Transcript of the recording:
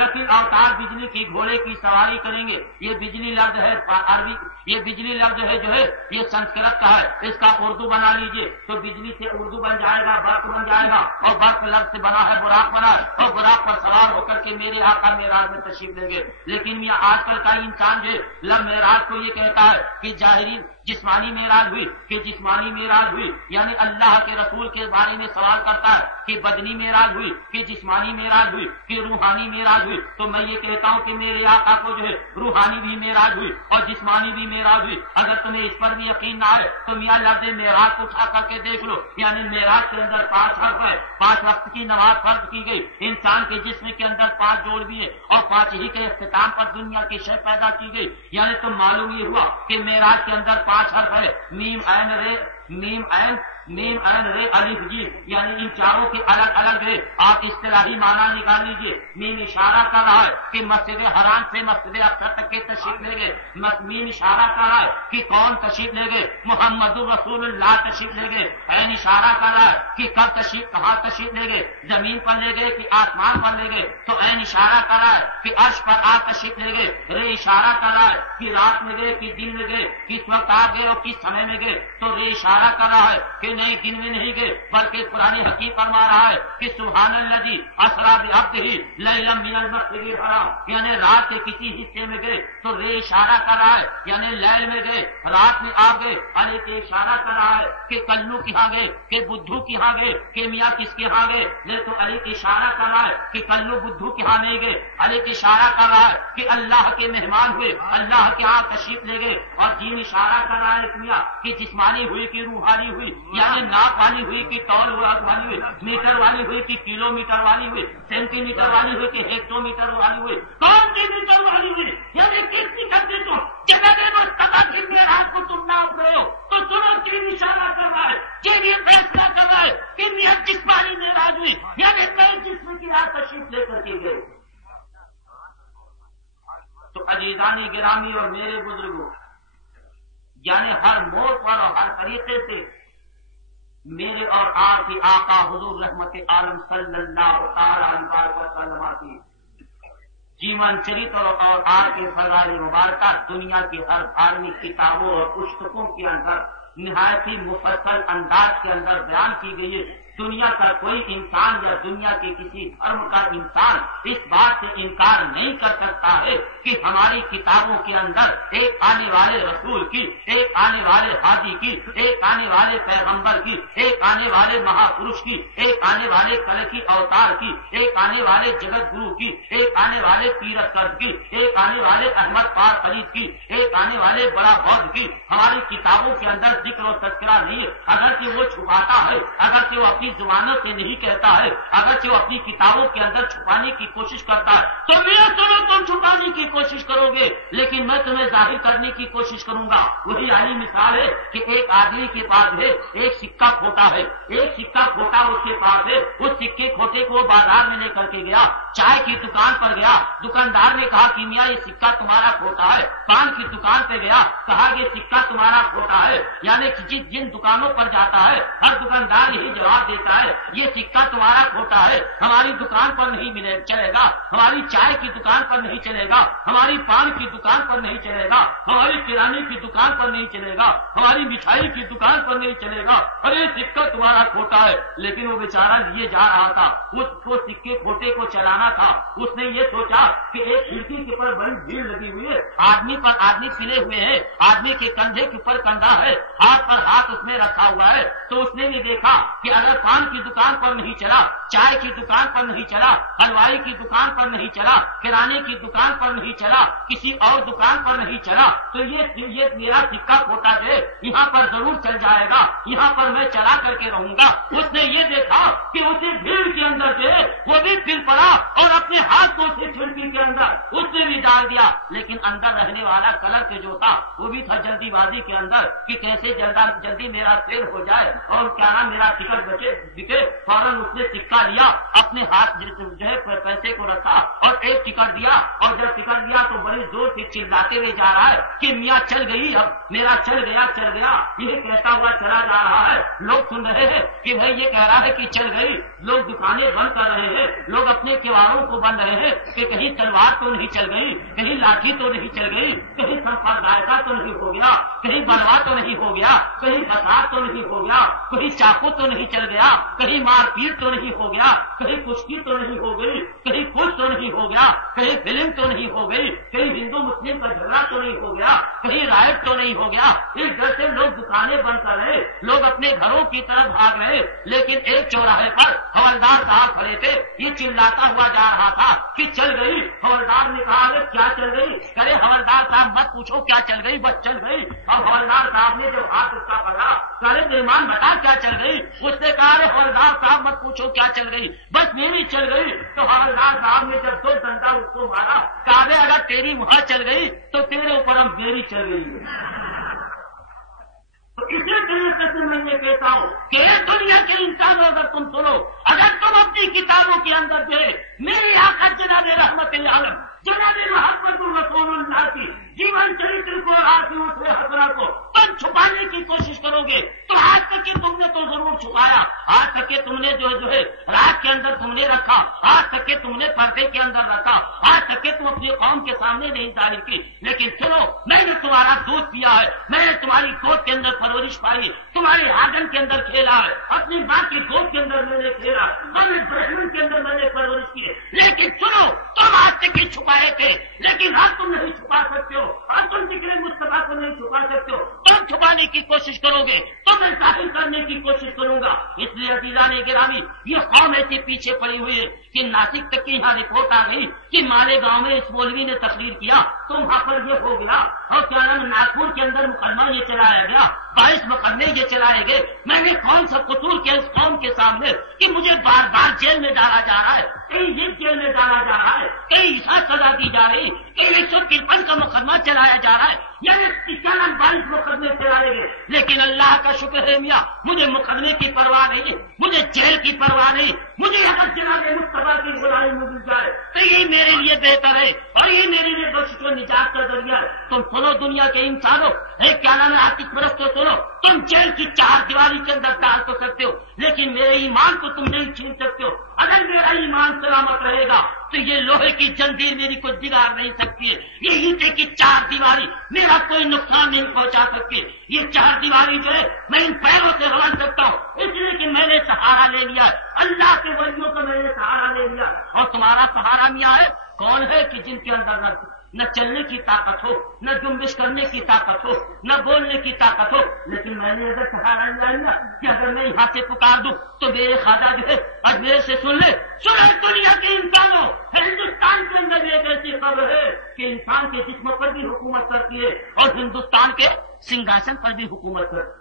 फलकी अवतार बिजली की घोड़े की सवारी करेंगे। ये बिजली लफ्ज है अरबी, ये बिजली लफ्ज है जो है ये संस्कृत का है, इसका उर्दू बना लीजिए तो बिजली से उर्दू बन जाएगा, बर्फ बन जाएगा, और बर्फ लफ्ज से बना है बुराक बना है, और बुराक पर सवार होकर के मेरे आका मेराज में तशरीफ लेंगे। लेकिन ये आजकल का इंसान जो लब मेराज को ये कहता है कि जाहिरी जिस्मानी मेराज हुई, कि जिस्मानी मेराज हुई, यानी अल्लाह के रसूल के बारे में सवाल करता है कि बदनी मेराज हुई, कि जिस्मानी मेराज हुई, कि रूहानी मेराज हुई। तो मैं ये कहता हूँ कि मेरे आका को जो है रूहानी भी मेराज हुई और जिस्मानी भी मेराज हुई। अगर तुम्हें इस पर भी यकीन ना आए तो मियाँ लफ्ज़ मेराज को उठा करके देख लो, यानी मेराज के अंदर 5 हर्फ है, 5 वक्त की नमाज फर्ज की गई, इंसान के जिस्म के अंदर 5 जोड़ भी है और 5 ही के इख्तिताम पर दुनिया की शय पैदा की गई। यानी तो मालूम ये हुआ कि मेराज के अंदर 5 हर्फ है, मीम ऐन रे, मीम ऐन रे अलिफ जी, यानी इन चारों के अलग अलग है। आप इस्तिलाही माना निकाल लीजिए। मीम इशारा कर रहा है कि मस्जिद हराम से मस्जिद अक्सा तक के तशरीफ ले गए। मीम इशारा कर रहा है कि कौन तशरीफ ले गए, मुहम्मदुर रसूलुल्लाह तशरीफ ले गए। ऐन इशारा कर रहा है कि कब तशरीफ, कहाँ तशरीफ ले गए, जमीन पर ले गए कि आसमान पर ले गए। तो ऐन इशारा कर रहा है कि अर्श पर आ तशरीफ ले गए। रे इशारा कर रहा है कि रात में गए कि दिन में गए, किस वक्त आ गए और किस समय में गए। तो रे इशारा कर रहा है कि नहीं दिन में नहीं गए, बल्कि पुरानी हकीम फरमा रहा है कि सुब्हानल्लज़ी असरा बिअब्दिही लैलन मिनल मस्जिदिल हराम, यानी रात के किसी हिस्से में गए। तो रे इशारा कर रहा है यानी लैल में गए, रात में आ गए। अरे के इशारा कर रहा है कि कल्लू के यहाँ गए, कि बुद्धू के यहाँ गए, कि मियाँ किसके यहाँ गए। ले तो अली की इशारा कर रहा है कि कल्लू बुद्धू के यहाँ नहीं गए। अली की इशारा कर रहा है कि अल्लाह के मेहमान हुए, अल्लाह के यहाँ तशरीफ ले गए। और जीन इशारा कर रहा है मियाँ कि जिस्मानी हुई कि रूहानी हुई, यानी नाप वाली हुई कि तौल वाली हुई, मीटर वाली हुई कि किलोमीटर वाली हुई, सेंटीमीटर वाली हुई कि हेक्टोमीटर वाली हुई, कौन सी मीटर वाली हुई, यानी किसकी करते तुम को तुम नाप रहे हो। तो सुनो तीन इशारा कर रहा है, ये फैसला कर रहा है कि मियाँ जिस्मानी मेराज हुई, यानी नए जिस्म की यहाँ तशरीफ लेकर के गए। तो अजीजानी गिरामी और मेरे बुजुर्गों, यानी हर मोड़ पर और हर तरीके से मेरे और आपकी आका हुजूर रहमत आलम सल्लल्लाहु अलैहि वसल्लम की जीवन चरित्र और आपके फज़ाइल मुबारका दुनिया की हर धार्मिक किताबों और पुस्तकों के अंदर निहायत ही मुफस्सल अंदाज के अंदर बयान की गई है। दुनिया का कोई इंसान या दुनिया के किसी धर्म का इंसान इस बात से इनकार नहीं कर सकता है कि हमारी किताबों के अंदर एक आने वाले रसूल की, एक आने वाले हादी की, एक आने वाले पैगंबर की, एक आने वाले महापुरुष की, एक आने वाले कल की अवतार की, एक आने वाले जगत गुरु की, एक आने वाले तीरथ कर्ज की, एक आने वाले अहमद पार फरीद की, एक आने वाले बड़ा बौद्ध की हमारी किताबों के अंदर जिक्र और तस्करा नहीं है। अगर कि वो छुपाता है, अगर कि वो अपनी जुबानों से नहीं कहता है, अगर जो अपनी किताबों के अंदर छुपाने की कोशिश करता है, तो मैं सुनो तुम छुपाने की कोशिश करोगे, लेकिन मैं तुम्हें जाहिर करने की कोशिश करूंगा। वही आली मिसाल है कि एक आदमी के पास है एक सिक्का खोटा है, एक सिक्का खोटा उसके पास है। उस सिक्के खोटे को बाजार में लेकर के गया, चाय की दुकान पर गया, दुकानदार ने कहा कि मियाँ ये सिक्का तुम्हारा खोटा है। पान की दुकान पे गया, कहा ये सिक्का तुम्हारा खोटा है। यानी जिन दुकानों पर जाता है हर दुकानदार यही जवाब देता है, ये सिक्का तुम्हारा खोटा है, हमारी दुकान पर नहीं चलेगा, हमारी चाय की दुकान पर नहीं चलेगा, हमारी पान की दुकान पर नहीं चलेगा, हमारी किराने की दुकान पर नहीं चलेगा, हमारी मिठाई की दुकान पर नहीं चलेगा। अरे सिक्का तुम्हारा खोटा है। लेकिन वो बेचारा लिए जा रहा था, उसको सिक्के खोटे को चलाना था। उसने ये सोचा कि एक खिड़की के ऊपर बड़ी भीड़ लगी हुई है, आदमी पर आदमी खिले हुए हैं, आदमी के कंधे के ऊपर कंधा है, हाथ पर हाथ उसने रखा हुआ है। तो उसने भी देखा कि अगर पान की दुकान पर नहीं चला, चाय की दुकान पर नहीं चला, हलवाई की दुकान पर नहीं चला, किराने की दुकान पर नहीं चला, किसी और दुकान पर नहीं चला, तो ये मेरा सिक्का खोटा है, यहाँ पर जरूर चल जाएगा, यहाँ पर मैं चला करके रहूंगा। उसने ये देखा कि उसे भीड़ के अंदर से वो भी फिर पड़ा और अपने हाथ को उसे खिड़की के अंदर उसने भी डाल दिया। लेकिन अंदर रहने वाला कलर के जो था वो भी था जल्दीबाजी के अंदर कि कैसे जल्दी मेरा सेल हो जाए और क्या नाम मेरा टिकट बिके। फौरन उसने सिक्का लिया, अपने हाथ जो है पैसे को रखा और एक टिकट दिया। और जब टिकट दिया तो बड़ी जोर से चिल्लाते हुए जा रहा है कि मियाँ चल गई, अब मेरा चल गया। ये कहता हुआ चला जा रहा है। लोग सुन रहे हैं कि भाई ये कह रहा है कि चल गई, لوگ دکانیں بند کر رہے ہیں، لوگ اپنے کیواروں کو بند رہے ہیں کہ کہیں تلوار تو نہیں چل گئی، کہیں لاٹھی تو نہیں چل گئی، کہیں سمپردائیکا تو نہیں ہو گیا، کہیں بلوا تو نہیں ہو گیا، کہیں فساد تو نہیں ہو گیا، کہیں چاقو تو نہیں چل گیا، کہیں مار پیٹ تو نہیں ہو گیا، کہیں کشتی تو نہیں ہو گئی، کہیں کچھ تو نہیں ہو گیا، کہیں فلم تو نہیں ہو گئی، کہیں ہندو مسلم کا جھگڑا تو نہیں ہو گیا، کہیں رائٹ تو نہیں ہو گیا۔ اس ڈر سے لوگ دکانیں بند کر رہے، لوگ اپنے گھروں کی طرف بھاگ رہے، لیکن ایک چوراہے پر حوالدار صاحب کھڑے تھے، یہ چلاتا ہوا جا رہا تھا کہ چل گئی۔ حوالدار نے کہا کیا چل گئی؟ کرے حوالدار صاحب مت پوچھو کیا چل گئی، بس چل گئی۔ اور حوالدار صاحب نے جب ہاتھ اس کا پکڑا، کرے مہمان بتا کیا چل گئی؟ اس نے کہا حوالدار صاحب مت پوچھو کیا چل گئی، بس میری چل گئی۔ تو حوالدار صاحب نے جب دو ڈنڈا اس کو مارا، کہا اگر تیری وہاں چل گئی تو تیرے اوپر ہم میری چل گئی۔ تو اسی طریقے سے میں یہ کہتا ہوں کہ دنیا کے انسانوں اگر تم سنو، اگر تم اپنی کتابوں کے اندر جو ہے میری آقا جناب رحمت عالم جناب محمد رسول اللہ کی جیون چرتر کو اور آرتیوں سے حسرہ کو تم چھپانے کی کوشش کرو گے تو آج تک کہ تم نے تو ضرور چھپایا، آج تک کہ تم نے جو ہے رات کے اندر تم نے رکھا، آج تک کہ تم نے پردے کے اندر رکھا، آج تک کہ تم اپنی قوم کے سامنے نہیں ظاہر کی۔ لیکن سنو، میں نے تمہارا دودھ پیا ہے، میں نے تمہاری گود کے اندر پرورش پائی، تمہارے آنگن کے اندر کھیلا ہے، اپنی ماں کی گود کے اندر میں نے کھیلا، برہمن کے اندر میں نے پرورش کی ہے۔ لیکن سنو، تم آج تک ہی چھپائے تھے، لیکن آج تم نہیں چھپا سکتے ہو، اور تم ذکر مصطفیٰ کو نہیں چھپا سکتے ہو۔ تم چھپانے کی کوشش کرو گے تو میں ظاہر کرنے کی کوشش کروں گا۔ اس لیے عزیزان گرامی، یہ قوم ایسی پیچھے پڑی ہوئی ہے کہ ناسک تک کی یہاں رپورٹ آ گئی کہ مالے گاؤں میں اس مولوی نے تقریر کیا تو وہاں پر یہ ہو گیا، اور کیا نام ناگپور کے اندر مقدمہ یہ چلایا گیا، 22 مقدمے یہ چلائے گئے۔ میں نے کون سا قصور کیا اس قوم کے سامنے کہ مجھے بار بار جیل میں ڈالا جا رہا ہے، کہیں یہ جیل میں ڈالا جا رہا ہے، کہیں ایسا سزا دی جا رہی، کہیں 153 کا مقدمہ چلایا جا رہا ہے، یعنی 22 مقدمے چلائے گئے۔ لیکن اللہ کا شکر ہے میاں، مجھے مقدمے کی پرواہ نہیں، مجھے جیل کی پرواہ نہیں، مجھے اگر جناب مصطفیٰ کی غلامی مل جائے تو یہ میرے لیے بہتر ہے اور یہ میرے لیے بخشش و نجات کا ذریعہ ہے۔ تم سنو دنیا کے انسانوں، ایک کیا نام ہے عاطف پرستو، سنو، تم جیل کی 4 دیواری کے اندر ڈال تو سکتے ہو لیکن میرے ایمان کو تم نہیں چھین سکتے ہو۔ اگر میرا ایمان سلامت رہے گا تو یہ لوہے کی جنجیر میری کوئی بگاڑ نہیں سکتی ہے، یہ اینٹے کی 4 دیواری میرا کوئی نقصان نہیں پہنچا سکتی۔ یہ 4 دیواری جو ہے میں ان پیروں سے رون سکتا ہوں، اس لیے کہ میں نے سہارا لے لیا ہے، اللہ کے ولیوں کا میں نے سہارا لے لیا۔ اور تمہارا سہارا میاں ہے کون ہے کہ جن کے اندر نہ چلنے کی طاقت ہو، نہ جنبش کرنے کی طاقت ہو، نہ بولنے کی طاقت ہو، لیکن میں نے اگر سہارا لیا کہ اگر میں یہاں سے پکار دوں تو میرے خواجہ جو ہے اجمیر سے سن لے، سنو دنیا کے انسانوں، ہندوستان کے اندر ایک ایسی خبر ہے کہ انسان کے جسم پر بھی حکومت کرتی ہے اور ہندوستان کے سنگھاسن پر بھی حکومت کرتی ہے۔